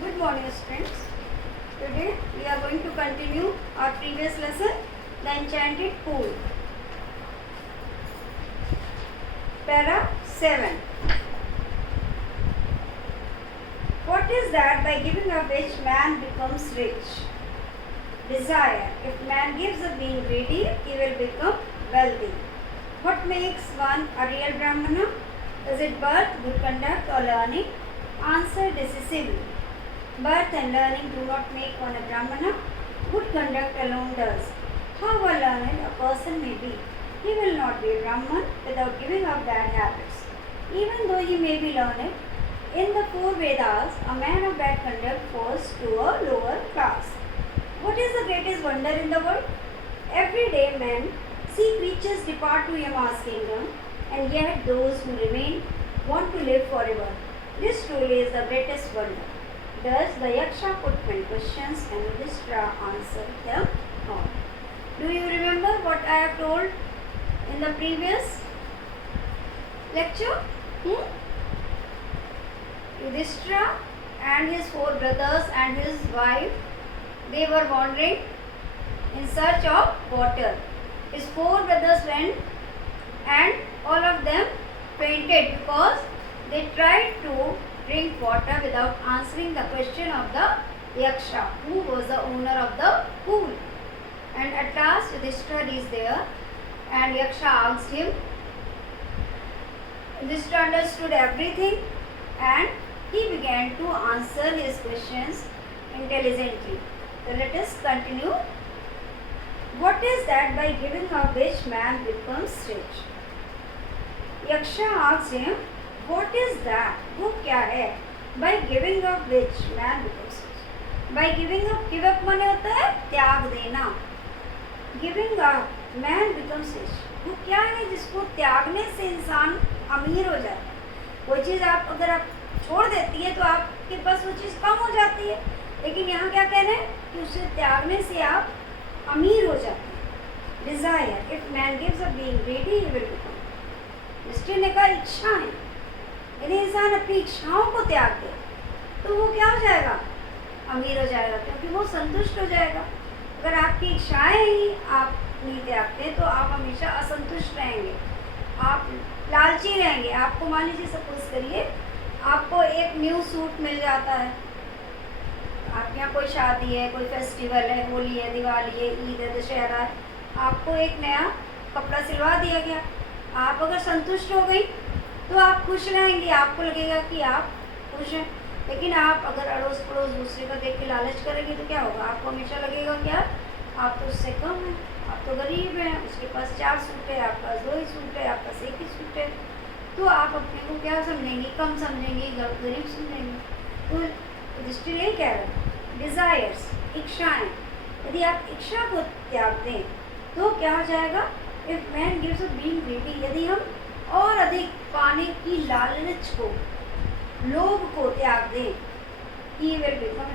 Good morning, students. Today we are going to continue our previous lesson, The Enchanted Pool. Para 7. What is that by giving of which man becomes rich? Desire. If man gives up being greedy, he will become wealthy. What makes one a real Brahmana? Is it birth, good conduct or learning? Answer decisively. Birth and learning do not make one a Brahmana. Good conduct alone does. However learned a person may be, he will not be a Brahman without giving up bad habits. Even though he may be learned, in the four Vedas, a man of bad conduct falls to a lower class. What is the greatest wonder in the world? Every day men see creatures depart to Yama's kingdom, and yet those who remain want to live forever. This truly is the greatest wonder. Thus the Yaksha put many questions and Yudhishthira answered them all. Do you remember what I have told in the previous lecture? Yudhishthira and his four brothers and his wife, they were wandering in search of water. His four brothers went and all of them fainted because they tried to drink water without answering the question of the Yaksha, who was the owner of the pool. And at last Yudhishthira is there and Yaksha asked him. Yudhishthira understood everything and he began to answer his questions intelligently. So let us continue. What is that by giving of which man becomes rich? Yaksha asked him, what is that? वो क्या है? By giving up which man becomes rich. By giving up, give up माने होता है त्याग देना. Giving up, man becomes rich. वो क्या है जिसको त्यागने से इंसान अमीर हो जाता है? कोई चीज़ आप अगर आप छोड़ देती है तो आपके पास वो चीज़ कम हो जाती है. लेकिन यहाँ क्या कहना है कि उसे त्यागने से आप अमीर हो जाते हैं. Desire, if man gives up being greedy, he will become. जिसके ने कहा इच्छाएं, यदि इंसान अपनी इच्छाओं को त्याग दे तो वो क्या हो जाएगा? अमीर हो जाएगा, क्योंकि वो संतुष्ट हो जाएगा. अगर आपकी इच्छाएं ही आप नहीं त्यागते तो आप हमेशा असंतुष्ट रहेंगे, आप लालची रहेंगे. आपको मान लीजिए सपोज करिए आपको एक न्यू सूट मिल जाता है, आपके यहाँ कोई शादी है, कोई फेस्टिवल है, होली है, दिवाली है, ईद है, दशहरा है, आपको एक नया कपड़ा सिलवा दिया गया. आप अगर संतुष्ट हो गई तो आप खुश रहेंगे, आपको लगेगा कि आप खुश हैं. लेकिन आप अगर अड़ोस पड़ोस दूसरे का देख के लालच करेंगे तो क्या होगा? आपको हमेशा लगेगा क्या आप तो उससे कम हैं, आप तो गरीब हैं, उसके पास 4 सूट है, आपके पास 2 ही सूट है, आपके पास 1 ही सूट है. तो आप अपने को क्या समझेंगे? कम समझेंगे, गरीब समझेंगे. तो युधिष्ठिर यही कह रहे हैं, डिज़ायर्स, इच्छाएँ, यदि आप इच्छा को त्याग दें तो क्या हो जाएगा? If man gives up being greedy, यदि हम और अधिक पाने की लालच को, लोभ को त्याग दें, ही विल बिकम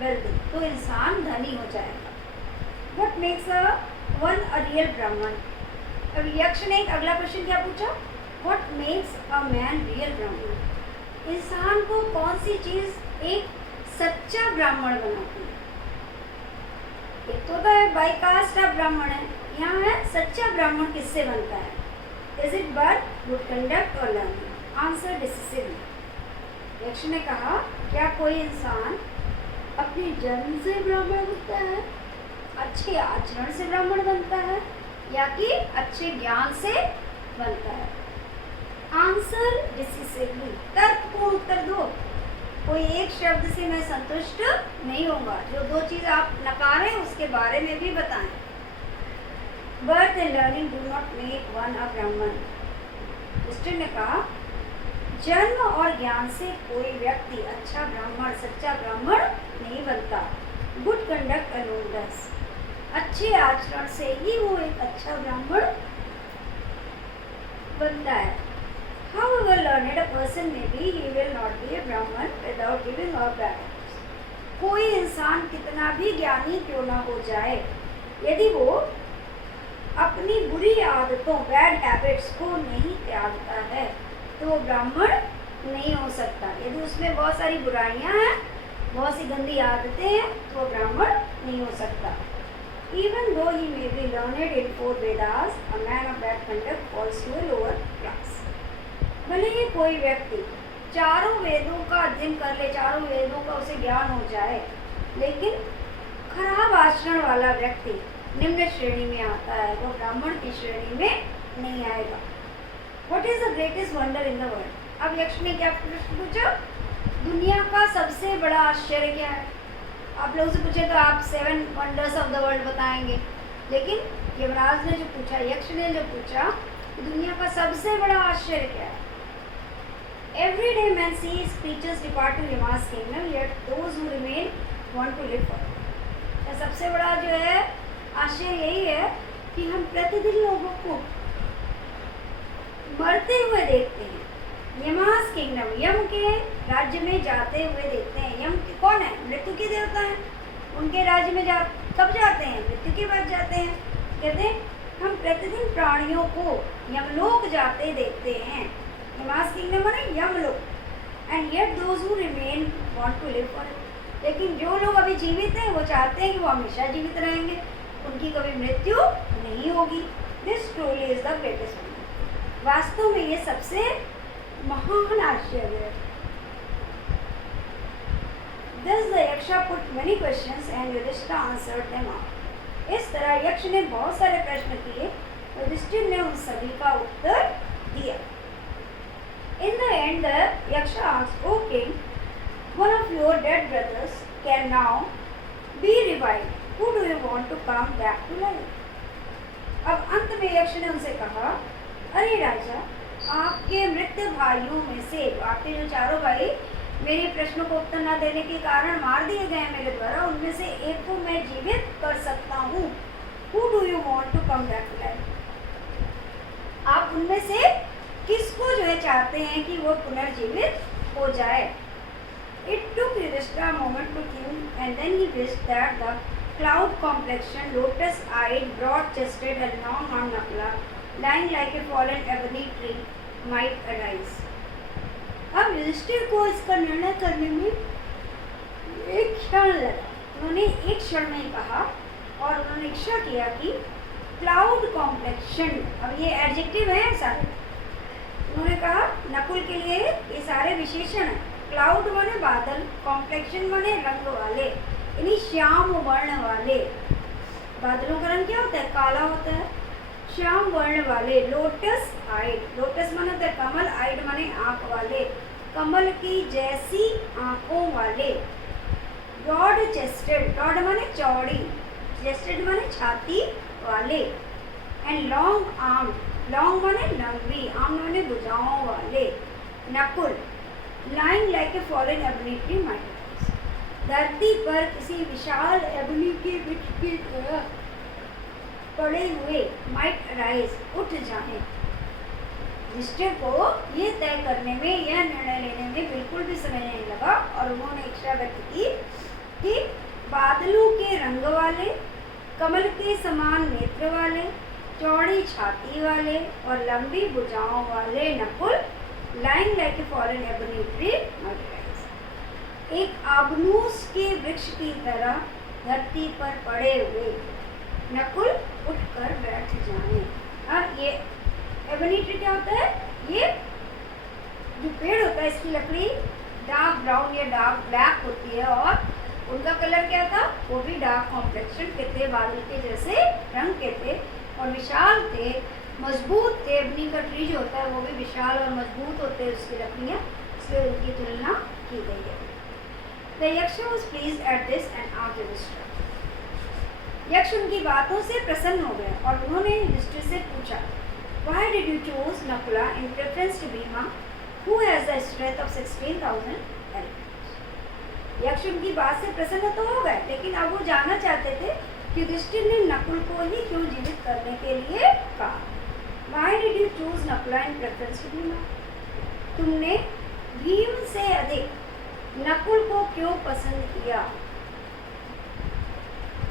वेल्दी, तो इंसान धनी हो जाएगा. What makes one a real ब्राह्मण? अब यक्ष ने एक अगला क्वेश्चन क्या पूछा? What makes a man real ब्राह्मण? इंसान को कौन सी चीज़ एक सच्चा ब्राह्मण बनाती है? एक तो होता है बाई कास्ट ऑफ ब्राह्मण है, यहाँ है सच्चा ब्राह्मण किससे बनता है? Is it birth, good conduct और लर्निंग? Answer decisively. यक्ष ने कहा, क्या कोई इंसान अपने जन्म से ब्राह्मण बनता है, अच्छे आचरण से ब्राह्मण बनता है, या कि अच्छे ज्ञान से बनता है? Answer decisively. तर्कपूर्ण उत्तर दो. कोई एक शब्द से मैं संतुष्ट नहीं होगा, जो 2 चीज़ आप नकारें उसके बारे में भी बताएं. Birth and learning do not make one a Brahmin. Yudhishthir ने कहा, जन्म और ज्ञान से कोई व्यक्ति अच्छा ब्राह्मण, सच्चा ब्राह्मण नहीं बनता. Good conduct alone does. अच्छे आचरण से ही वो एक अच्छा ब्राह्मण बनता है. However learned a person may be, he will not be a Brahman without giving up bad habits. कोई इंसान कितना भी ज्ञानी क्यों ना हो जाए, यदि वो अपनी बुरी आदतों, बैड हैबिट्स को नहीं त्यागता है तो वो ब्राह्मण नहीं हो सकता। यदि उसमें बहुत सारी बुराइयां हैं बहुत सी गंदी आदतें हैं तो वो ब्राह्मण नहीं हो सकता। Even though he may be learned in 4 Vedas, a man of that conduct falls to a lower class. भले ही कोई व्यक्ति चारों वेदों का अध्ययन कर ले, चारों वेदों का उसे ज्ञान हो जाए, लेकिन खराब आचरण वाला व्यक्ति निम्न श्रेणी में आता है, वो ब्राह्मण की श्रेणी में नहीं आएगा। What is the greatest wonder in the world? अब यक्ष ने क्या प्रश्न पूछा? दुनिया का सबसे बड़ा आश्चर्य क्या है? आप लोगों से पूछे तो आप 7 वंडर्स ऑफ द वर्ल्ड बताएंगे, लेकिन यमराज ने जो पूछा, यक्ष ने जो पूछा, दुनिया का सबसे बड़ा आश्चर्य क्या है? Every day man sees creatures depart to Yama's kingdom, yet those who remain want to live forever. सबसे बड़ा जो है आश्चर्य यही है कि हम प्रतिदिन लोगों को मरते हुए देखते हैं। यमास किंगडम, यम के राज्य में जाते हुए देखते हैं। यम कौन है? मृत्यु के देवता हैं। उनके राज्य में कब जाते हैं? मृत्यु के बाद जाते हैं। कहते हैं हम प्रतिदिन प्राणियों को यमलोक जाते देखते हैं। यमास किंगडम माने Yamalok. And yet those who remain want to live forever. लेकिन जो लोग अभी जीवित हैं वो चाहते हैं कि वो हमेशा जीवित रहेंगे, उनकी कभी मृत्यु नहीं होगी। This truly is the greatest wonder. वास्तव में ये सबसे महान आश्चर्य है। Thus the Yaksha put many questions and Yudhishthira answered them all. इस तरह यक्ष ने बहुत सारे प्रश्न किए, युधिष्ठिर ने उन सभी का उत्तर दिया। In the end, the Yaksha asked, "O king, one of your dead brothers can now be revived. Who do you want to come back to life?" अब अंत में यक्ष ने उनसे कहा, अरे राजा, आपके मृत भाइयों में से, आपके जो चारों भाई मेरे प्रश्नों को उत्तर न देने के कारण मार दिए गए मेरे द्वारा, उनमें से एक को मैं जीवित कर सकता हूँ। Who do you want to come back to life? आप उनमें से किसको जो है चाहते हैं कि वो पुनर्जीवित हो जाए? It took Yudhishthira a moment to think, and then he wished that the cloud-complexioned, lotus-eyed, broad-chested, and long-armed Nakula, lying like a fallen ebony tree, might arise. अब युधिष्ठिर को इसका निर्णय करने में एक क्षण लगा। उन्होंने एक क्षण में ही कहा और उन्होंने इच्छा किया कि क्लाउड कॉम्प्लेक्शन, अब ये एडजेक्टिव है सारे, उन्होंने कहा नकुल के लिए ये सारे विशेषण हैं। क्लाउड माने बादल, कॉम्प्लेक्शन माने रंग वाले, यानी श्याम वर्ण वाले। बादलों का रंग क्या होता है? काला होता है। श्याम वर्ण वाले, लोटस आइड, लोटस माने होता है कमल, आइड माने आंख वाले, कमल की जैसी आंखों वाले। ब्रॉड चेस्टेड, ब्रॉड माने चौड़ी, चेस्टेड माने छाती वाले। एंड लॉन्ग आर्म, लॉन्ग माने लंबी, आर्म माने भुजाओं वाले। Nakul, lying like a fallen ebony tree might, धरती पर किसी विशाल एबनी के वृक्ष की तरह पड़े हुए, माइट राइज, उठ जाए। युधिष्ठिर को ये तय करने में, यह निर्णय लेने में बिल्कुल भी समय नहीं लगा और उन्होंने इच्छा व्यक्त की कि बादलों के रंग वाले, कमल के समान नेत्र वाले, चौड़ी छाती वाले और लंबी भुजाओं वाले Nakul, lying like a fallen ebony tree might rise, एक आबनूस के वृक्ष की तरह धरती पर पड़े हुए नकुल उठकर बैठ जाएं। अब ये एबनी ट्री क्या होता है? ये जो पेड़ होता है इसकी लकड़ी डार्क ब्राउन या डार्क ब्लैक होती है और उनका कलर क्या था? वो भी डार्क कॉम्प्लेक्शन के थे, बादल के जैसे रंग के थे और विशाल थे, मजबूत थे। एबनी का ट्री जो होता है वो भी विशाल और मजबूत होते हैं उसकी लकड़ियाँ, इसलिए उनकी तुलना की गई है। The Yaksha was pleased at this and asked Yudhishthira. यक्ष उनकी बातों से प्रसन्न हो गए और उन्होंने युधिष्ठिर से पूछा, Why did you choose Nakula in preference to Bhima, who has the strength of 16,000 elephants? यक्ष उनकी बात से प्रसन्न तो हो गए, लेकिन अब वो जानना चाहते थे कि युधिष्ठिर ने नकुल को ही क्यों जीवित करने के लिए कहा। Why did you choose Nakula in preference to Bhima? तुमने भीम से अधिक नकुल को क्यों पसंद किया?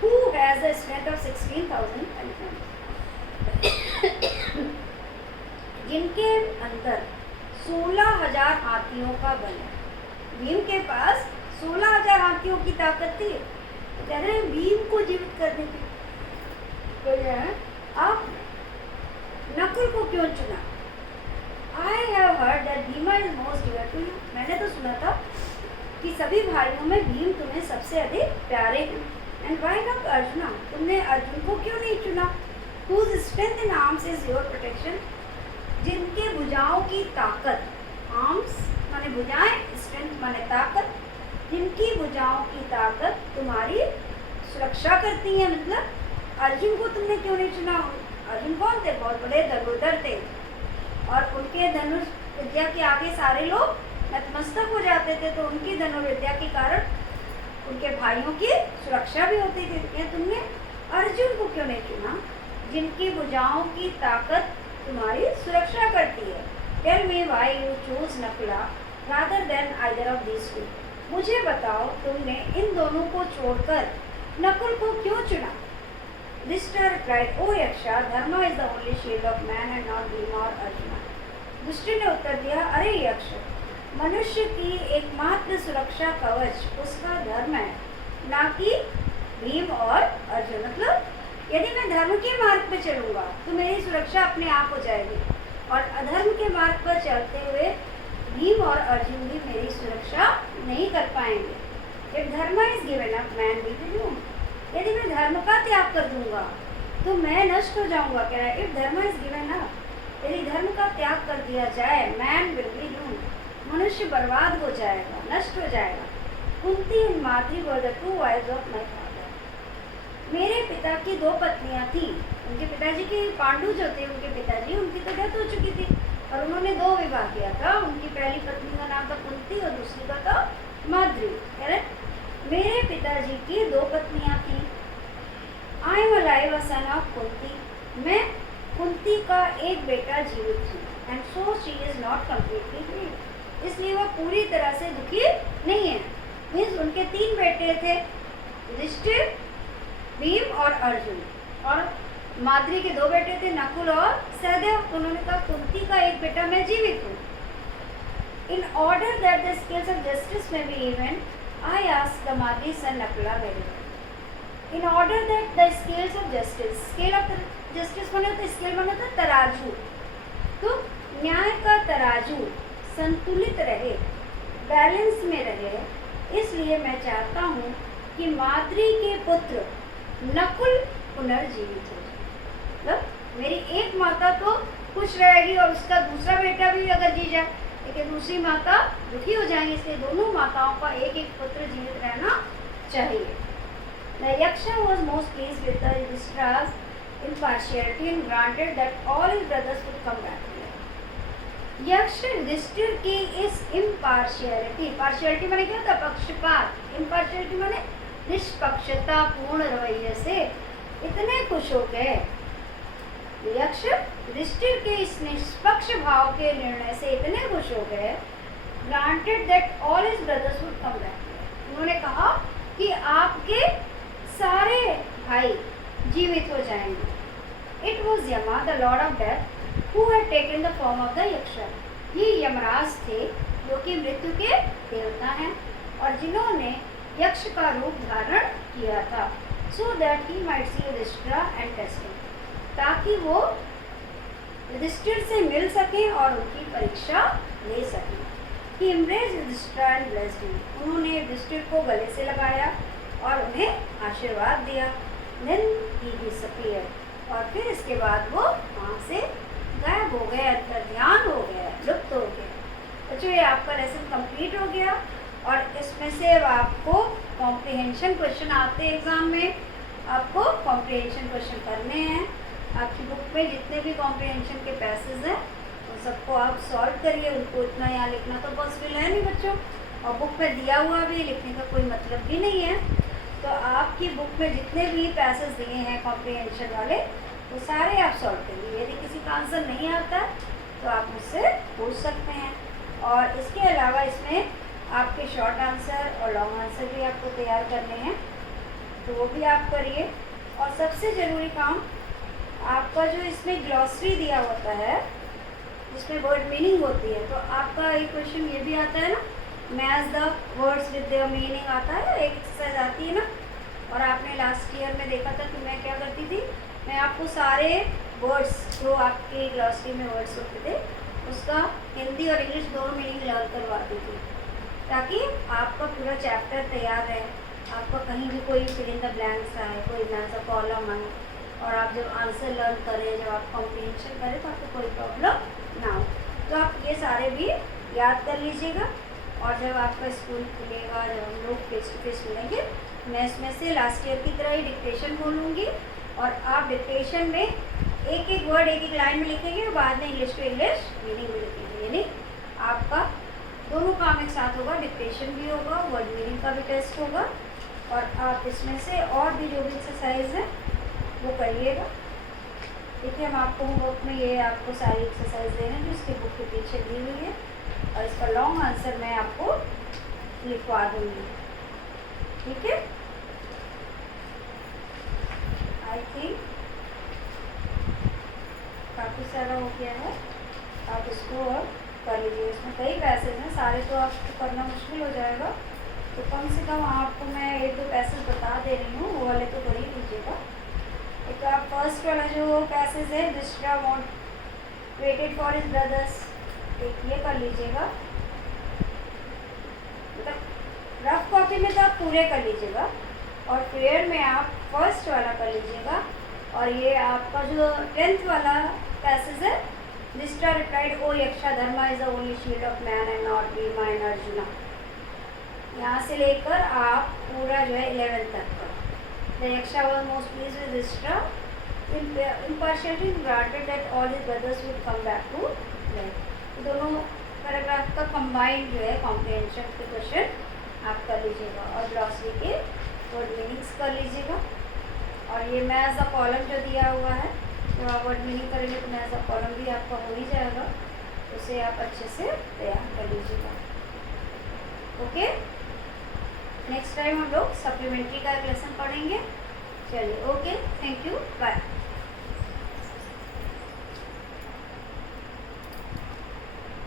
Who has the strength of 16,000 elephants? जिनके अंदर 16,000 हाथियों का बल है। भीम के पास 16,000 हाथियों की ताकत थी। तो कह रहे हैं भीम को जीवित करने की। तो यह है, आप नकुल को क्यों चुना? I have heard that Bhima is most dear to you. मैंने तो सुना था कि सभी भाइयों में भीम तुम्हें सबसे अधिक प्यारे हैं। And why not arjuna? तुमने अर्जुन को क्यों नहीं चुना? Whose strength in arms is your protection? जिनके भुजाओं की ताकत, आर्म्स माने भुजाएं, स्ट्रेंथ माने ताकत, जिनकी भुजाओं की ताकत तुम्हारी सुरक्षा करती है। मतलब अर्जुन को तुमने क्यों नहीं चुना? अर्जुन कौन थे? बहुत बड़े धनुर्धर थे और उनके धनुष विद्या के आगे सारे लोग नतमस्तक हो जाते थे। तो उनकी धनुर्विद्या के कारण उनके भाइयों की सुरक्षा भी होती थी। क्या तुमने अर्जुन को क्यों नहीं चुना जिनकी भुजाओं की ताकत तुम्हारी सुरक्षा करती है? Tell me why you choose Nakula rather than either of these two. मुझे बताओ तुमने इन दोनों को छोड़कर नकुल को क्यों चुना? युधिष्ठिर replied, ओ यक्षा, धर्म is the only shield of man and not Bhim और अर्जुन। युधिष्ठिर ने उत्तर दिया, अरे यक्ष, मनुष्य की एकमात्र सुरक्षा कवच उसका धर्म है, ना कि भीम और अर्जुन। मतलब यदि मैं धर्म के मार्ग पर चलूंगा तो मेरी सुरक्षा अपने आप हो जाएगी और अधर्म के मार्ग पर चलते हुए भीम और अर्जुन भी मेरी सुरक्षा नहीं कर पाएंगे। इफ धर्म is given up man will be doomed. यदि मैं धर्म का त्याग कर दूंगा तो मैं नष्ट हो जाऊंगा। कह रहा है इफ धर्म इज गिवन अप, यदि धर्म का त्याग कर दिया जाए, मैन विल बी डूम्ड, मनुष्य बर्बाद हो जाएगा, नष्ट हो जाएगा। Kunti and Madri were the two wives of my father. मेरे पिता की दो पत्नियां थी। उनके पिताजी के पांडु जो थे, उनके पिताजी, उनकी तो डेथ हो चुकी थी और उन्होंने दो विवाह किया था। उनकी पहली पत्नी का नाम था कुंती और दूसरी का था माद्री। मेरे पिताजी की दो पत्नियां थी। I am alive a son of Kunti. मैं कुंती का एक बेटा जीवित हूँ। And so she is not completely grieved. इसलिए वह पूरी तरह से दुखी नहीं है। मीन्स उनके तीन बेटे थे, युधिष्ठिर, भीम और अर्जुन, और माद्री के दो बेटे थे, नकुल और सहदेव। उन्होंने कहा कुंती का एक बेटा मैं जीवित हूँ। In order that the scales of justice may be even, I asked the Madri son Nakula very well. In order that the scales of justice, scale of justice माने होता है, स्केल माने होता है तराजू। तो न्याय का तराजू संतुलित रहे, बैलेंस में रहे, इसलिए मैं चाहता हूँ कि माद्री के पुत्र नकुल पुनर्जीवित हो जाए। मतलब मेरी एक माता तो खुश रहेगी और उसका दूसरा बेटा भी अगर जी जाए, लेकिन दूसरी माता दुखी हो जाएंगी। इसलिए दोनों माताओं का एक एक पुत्र जीवित रहना चाहिए। The Yaksha was most pleased with the Yudhishthira's impartiality and granted that all his brothers would come back to life. यक्ष युधिष्ठिर की इस इम्पार्शियलिटी, पार्शियलिटी माने क्या होता है? पक्षपात। इम्पार्शियलिटी माने निष्पक्षता पूर्ण रवैये से इतने खुश हो गए। यक्ष युधिष्ठिर के इस निष्पक्ष भाव के निर्णय से इतने खुश हो गए, granted that all his brothers would come back. उन्होंने कहा कि आपके सारे भाई जीवित हो जाएंगे। इट वॉज यमा the Lord of death who had taken the form of the यक्ष। ये यमराज थे जो कि मृत्यु के देवता हैं और जिन्होंने यक्ष का रूप धारण किया था। So that he might see Yudhishthira and test him, ताकि वो युधिष्ठिर से मिल सकें और उनकी परीक्षा ले सकें। He embraced Yudhishthir and blessed him. उन्होंने युधिष्ठिर को गले से लगाया और उन्हें आशीर्वाद दिया। Then he disappeared. और फिर इसके बाद वो वहाँ से गायब हो गए, अंतर्ध्यान हो गया, लुप्त हो गया। बच्चों ये आपका लेसन कंप्लीट हो गया और इसमें से अब आपको कॉम्प्रिहेंशन क्वेश्चन आते हैं एग्जाम में। आपको कॉम्प्रिहेंशन क्वेश्चन करने हैं। आपकी बुक में जितने भी कॉम्प्रिहेंशन के पैसेज हैं उन सबको आप सॉल्व करिए। उनको इतना यहाँ लिखना तो पॉसिबल है नहीं बच्चों, और बुक में दिया हुआ भी लिखने का कोई मतलब भी नहीं है। तो आपकी बुक में जितने भी पैसेज दिए हैं कॉम्प्रिहेंशन वाले वो सारे आप सॉल्व करिए। यदि किसी का आंसर नहीं आता तो आप मुझसे पूछ सकते हैं। और इसके अलावा इसमें आपके शॉर्ट आंसर और लॉन्ग आंसर भी आपको तैयार करने हैं, तो वो भी आप करिए। और सबसे ज़रूरी काम आपका जो इसमें ग्लॉसरी दिया होता है जिसमें वर्ड मीनिंग होती है, तो आपका एक क्वेश्चन ये भी आता है ना match the words with their meaning आता है, एक एक्सरसाइज आती है ना। और आपने लास्ट ईयर में देखा था कि मैं क्या करती थी, मैं आपको सारे वर्ड्स जो आपके ग्लॉसरी में वर्ड्स होते थे उसका हिंदी और इंग्लिश दोनों मीनिंग लर्न करवाती थी, ताकि आपका पूरा चैप्टर तैयार रहे, आपका कहीं भी कोई फिल इन द ब्लैंक्स आए, कोई नया सा कॉलम आए, और आप जब आंसर लर्न करें, जब आप कॉम्प्रिहेंशन करें तो आपको कोई प्रॉब्लम ना हो। तो आप ये सारे भी याद कर लीजिएगा। और जब आपका स्कूल खुलेगा, जब हम लोग फेस टू फेस मिलेंगे, मैं इसमें से लास्ट ईयर की तरह ही डिक्टेशन बोलूँगी और आप डिक्टेशन में एक एक वर्ड एक एक लाइन में लिखेंगे और बाद में इंग्लिश टू इंग्लिश मीनिंग भी लिखेंगे। यानी आपका दोनों काम एक साथ होगा, डिक्टेशन भी होगा, वर्ड मीनिंग का भी टेस्ट होगा, और आप इसमें से और भी जो भी एक्सरसाइज है वो करिएगा। देखिए, हम आपको होमवर्क में ये आपको सारी एक्सरसाइज दे रहे हैं जो इसके बुक के पीछे दी हुई है, और इसका लॉन्ग आंसर मैं आपको लिखवा दूँगी। ठीक है, आई थिंक काफ़ी सारा हो गया है, आप इसको और कर लीजिए। इसमें कई पैसेज हैं, सारे तो आपको करना मुश्किल हो जाएगा, तो कम से कम आपको मैं एक दो पैसेज बता दे रही हूँ, वो वाले तो कर ही लीजिएगा। एक तो आप फर्स्ट वाला जो पैसेज है, डिस्ट्रा won't waited for his brothers, एक ये कर लीजिएगा। मतलब रफ कॉपी में तो आप पूरे कर लीजिएगा, और फेयर में आप फर्स्ट वाला कर लीजिएगा। और ये आपका जो 10th वाला पैसेज है, डिस्ट्रा replied, O Yaksha Dharma is the only shield of man and not Bhima and Arjuna, यहाँ से लेकर आप पूरा जो है 11th तक का। The Yaksha was most pleased with डिस्ट्रा, impartiality granted that all his brothers would come back to life। दोनों पैराग्राफ का कंबाइंड जो है कॉम्प्रिहेंशन के क्वेश्चन आप कर लीजिएगा, और ग्लॉसरी के वर्ड मीनिंग्स कर लीजिएगा। और ये मैच द कॉलम जो दिया हुआ है, जब आप वर्ड मीनिंग करेंगे तो मैच द कॉलम भी आपका हो ही जाएगा, उसे आप अच्छे से तैयार कर लीजिएगा। ओके, नेक्स्ट टाइम हम लोग सप्लीमेंट्री का एक लेसन पढ़ेंगे। चलिए, ओके, थैंक यू, बाय।